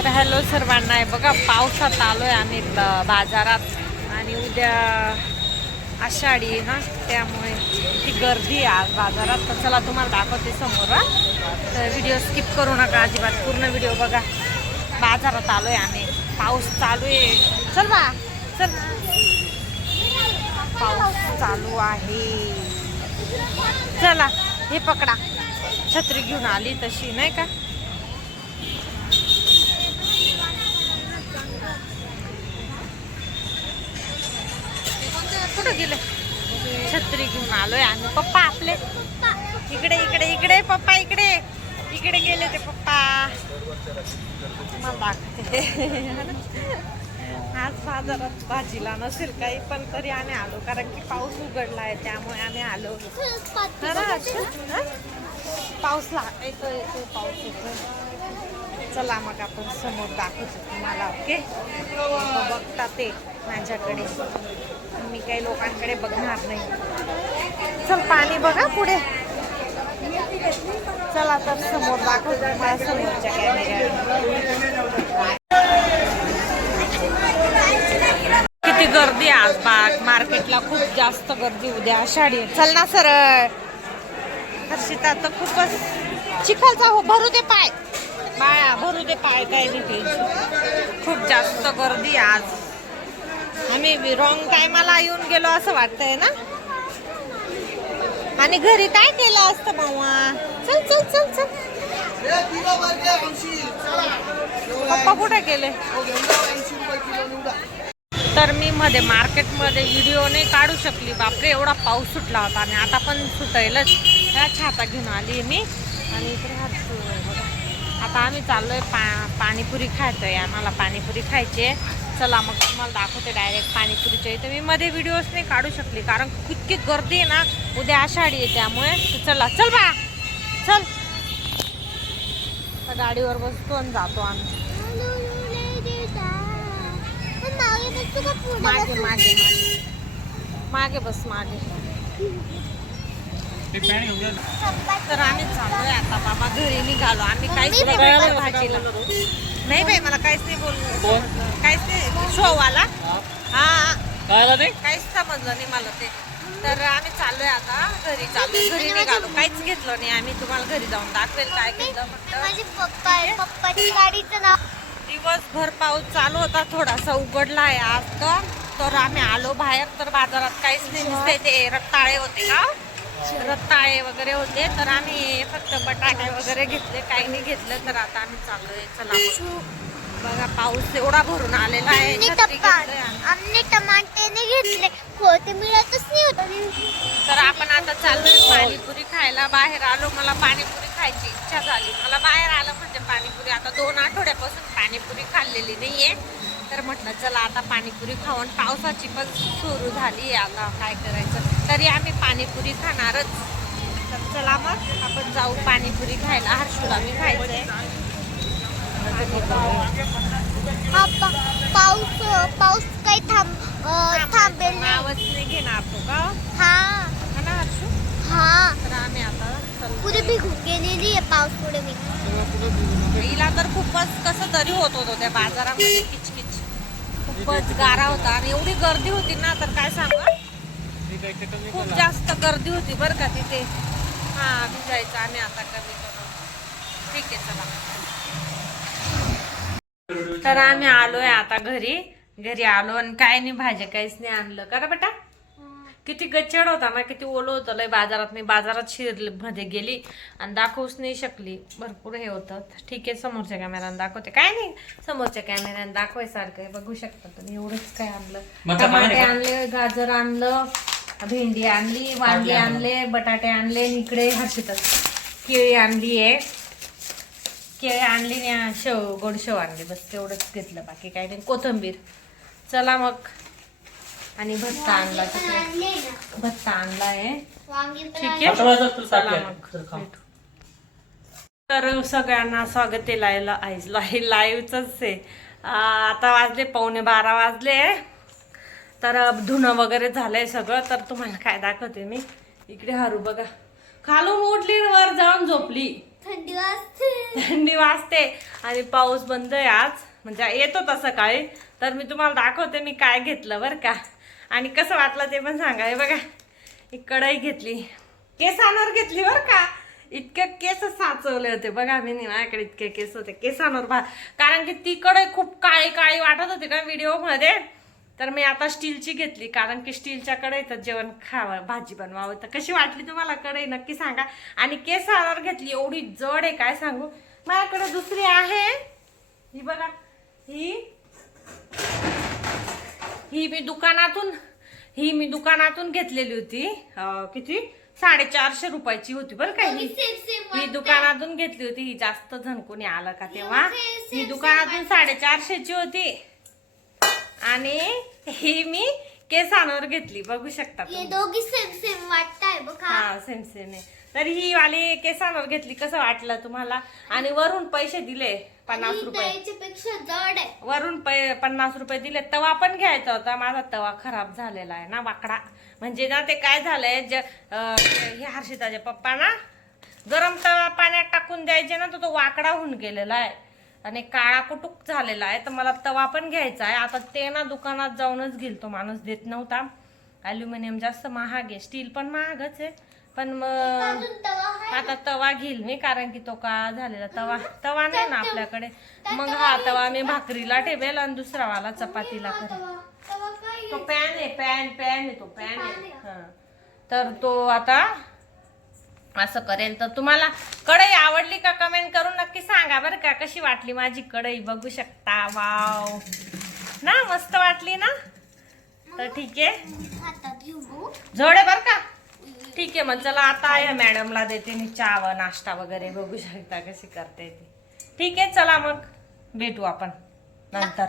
तर हॅलो सर्वांना, आहे बघा पावसात आलोय आम्ही बाजारात आणि उद्या आषाढी आहे ना, त्यामुळे ती गर्दी आहे आज बाजारात. तर चला तुम्हाला दाखवते समोर तर व्हिडिओ स्किप करू नका अजिबात, पूर्ण व्हिडिओ बघा. बाजारात आलोय आम्ही, पाऊस चालू आहे. चल बा चल, पाऊस चालू आहे. चला हे पकडा, छत्री घेऊन आली तशी नाही का. कुठं गेले? छत्री घेऊन आलोय आम्ही. पप्पा आपले इकडे इकडे इकडे, पप्पा इकडे इकडे गेले ते पप्पा. मला दाखवते आज बाजारात भाजीला नसेल काही, पण तरी आम्ही आलो कारण की पाऊस उघडला आहे, त्यामुळे आम्ही आलो. पाऊस येतो येतो, पाऊस येतो. चला मग आपण समोर दाखवतो तुम्हाला. ओके, बघता ते माझ्याकडे, मी काही लोकांकडे बघणार नाही. चल पाणी बघा पुढे. चला तर समोर दाखवतो तुम्हाला समोरच्या कॅमेऱ्यात. किती गर्दी आज बाग मार्केटला, खूप जास्त गर्दी. उद्या आषाढी. चल ना सरळ. हर्षिता तर खूपच चिखलचा हो, भरू दे पाय बाळा, भरू दे पाय. काय नाही, खूप जास्त गर्दी आज. आम्ही रॉंग टायमाला येऊन गेलो असं वाटतंय ना. आणि घरी काय केलं असतं मामा. चल चल चल चल. पप्पा कुठे गेले? तर मी मध्ये मार्केटमध्ये व्हिडिओ नाही काढू शकली. बापरे, एवढा पाऊस सुटला होता आणि आता पण सुटायलाच. ह्या छाता घेऊन आली मी आणि इकडे हरसू बघा. आता आम्ही चाललोय पाणीपुरी खायचोय, आम्हाला पाणीपुरी खायची आहे. चला मग तुम्हाला दाखवते डायरेक्ट पाणीपुरीच्या इथे. मी मध्ये व्हिडिओज नाही काढू शकली कारण इतकी गर्दी आहे ना, उद्या आषाढी आहे त्यामुळे. चला चल बा चल. गाडीवर बसतो आणि जातो आम्ही. मागे मागे मागे मागे बस मागे. तर आम्ही चाललोय आता बाबा, घरी निघालो आम्ही. काहीच नाही भेटलं भाजीला. नाही बाई, मला काहीच नाही बोललो, काहीच नाही. शोवाला हा काहीच समजलं नाही मला ते. तर आम्ही चाललोय आता घरी, चाललोय घरी निघालो. काहीच घेतलं नाही आम्ही. तुम्हाला घरी जाऊन दाखवेल काय घेतलं म्हटलं. गाडीचं नाव. दिवसभर पाऊस चालू होता, थोडासा उघडला आहे आज तर आम्ही आलो बाहेर. तर बाजारात काहीच नाही दिसतंय. ते रताळे होते का, रताळे वगैरे होते, तर आम्ही फक्त बटाटे वगैरे घेतले, काही नाही घेतलं. तर आता आम्ही चाललोय. चला बघा, पाऊस एवढा भरून आलेला आहे. आम्ही टमाटे नाही घेतले, होते मिळतच नाही होत. तर आपण आता चाललोय पाणीपुरी खायला. बाहेर आलो, मला पाणीपुरी खायची इच्छा झाली. मला बाहेर आलं म्हणजे पाणीपुरी. आता 2 आठवड्यापासून पाणीपुरी खाल्लेली नाहीये, तर म्हटलं चला आता पाणीपुरी खाऊन. पावसाची पण सुरू झाली, आता काय करायचं. तरी आम्ही पाणीपुरी खाणारच. तर चला मग आपण जाऊ पाणीपुरी खायला. हर्षूला मी खायचंय. पाऊस काही थांबेल नाही. आवाज नाही घेणार तो का. हा ना हर्षू. हा, तर आम्ही आता पुढे भिजून गेलेली आहे पाऊस पुढे. मी हिला तर खूपच कसं तरी होत होतं त्या बाजारामध्ये. किचकिच खूपच गारा होता आणि एवढी गर्दी होती ना, तर काय सांगा, खूप जास्त गर्दी होती बरं का तिथे. हा, भिजायचं आम्ही आता कमी करू. ठीक आहे चला. तर आम्ही आलोय आता घरी आलो आणि काय नाही, भाज्या काहीच नाही आणलं. का बेटा, किती गच्चड होता ना, किती ओलं होतं लय बाजारात. मी बाजारात मध्ये गेली आणि दाखवूच नाही शकली, भरपूर हे होतं. ठीक आहे, समोरच्या कॅमेऱ्याने दाखवते. काय नाही, समोरच्या कॅमेऱ्याने दाखवायसारखं बघू शकता तुम्ही. एवढंच काय आणलं. टमाटे आणले, गाजर आणलं, भेंडी आणली, वांगे आणले, बटाटे आणले. इकडे हर्षित केळी आणली आहे, केळी आणली आणि गोड शेव आणली. बस तेवढंच घेतलं, बाकी काही नाही. कोथिंबीर. चला मग. आणि भत्ता आणला, भत्ता आणलाय. ठीक आहे, तर सगळ्यांना स्वागत आहे. लाईव्हच आहे. आता वाजले 11:15 वाजले. तर धुणं वगैरे झालंय सगळं. तर तुम्हाला काय दाखवते मी. इकडे हरू बघा, खालून उठली वर जाऊन झोपली. थंडी वाजते. थंडी वाजते आणि पाऊस बंद आहे आज, म्हणजे येत होता सकाळी. तर मी तुम्हाला दाखवते मी काय घेतलं बरं का, आणि कसं वाटलं ते पण सांगा. हे बघा, ही कढई घेतली, केसांवर घेतली बरं का. इतके केस साचवले होते बघा मी, माझ्याकडे इतके केस होते केसांवर कारण की ती कढई खूप काळी काळी वाटत होती का व्हिडिओ मध्ये. तर मी आता स्टीलची घेतली, कारण की स्टीलच्या कढईत जेवण खावं, भाजी बनवावं. तर कशी वाटली तुम्हाला कढई नक्की सांगा. आणि केसांवर घेतली, एवढी जड आहे काय सांगू. माझ्याकडे दुसरी आहे, ही बघा, ही मी दुकानातून घेतलेली होती. किती 450 रुपयाची होती बरं का. ही दुकानातून घेतली होती. ही जास्त झणकून आलं का तेव्हा. ही दुकानातून 450ची होती आणि ही मी केसांवर घेतली, बघू शकता हे दोघी सेम सेम वाटताय बघा. हा सेम सेम आहे. तर ही वाली केसांवर घेतली, कसं वाटलं तुम्हाला. आणि वरून पैसे दिले 50 रुपये, त्याच्यापेक्षा जड आहे. वरून 50 रुपये दिले. तवा पण घ्यायचा होता, माझा तवा खराब झालेला आहे ना, वाकडा. म्हणजे ना ते काय झालंय, हे हर्षिताचे पप्पा ना गरम तवा पाण्यात टाकून द्यायचे ना, तो वाकडा होऊन गेलेला आहे आणि काळा कुटुक झालेला आहे. तर मला तवा पण घ्यायचा आहे. आता ते ना दुकानात जाऊनच घेईल, तो माणूस देत नव्हता. अल्युमिनियम जास्त महाग आहे, स्टील पण महागच आहे. पण मग आता तवा घेईल मी, कारण की तो काळा झालेला तवा नाही ना आपल्याकडे. मग हा तवा मी भाकरीला ठेवेल आणि दुसरा वाला चपातीला करेल. तो पॅन आहे, तो पॅन आहे. हा, तर तो आता असं करेल. तर तुम्हाला कढई आवडली का कमेंट करून नक्की सांगा बरं का. कशी वाटली माझी कढई, बघू शकता. वाव ना, मस्त वाटली ना. तर ठीक आहे, जोडे बर का. ठीक आहे, मग चला आता या मॅडमला देते मी चहा नाश्ता वगैरे, बघू शकता कशी करते ती. ठीक आहे, चला मग भेटू आपण नंतर.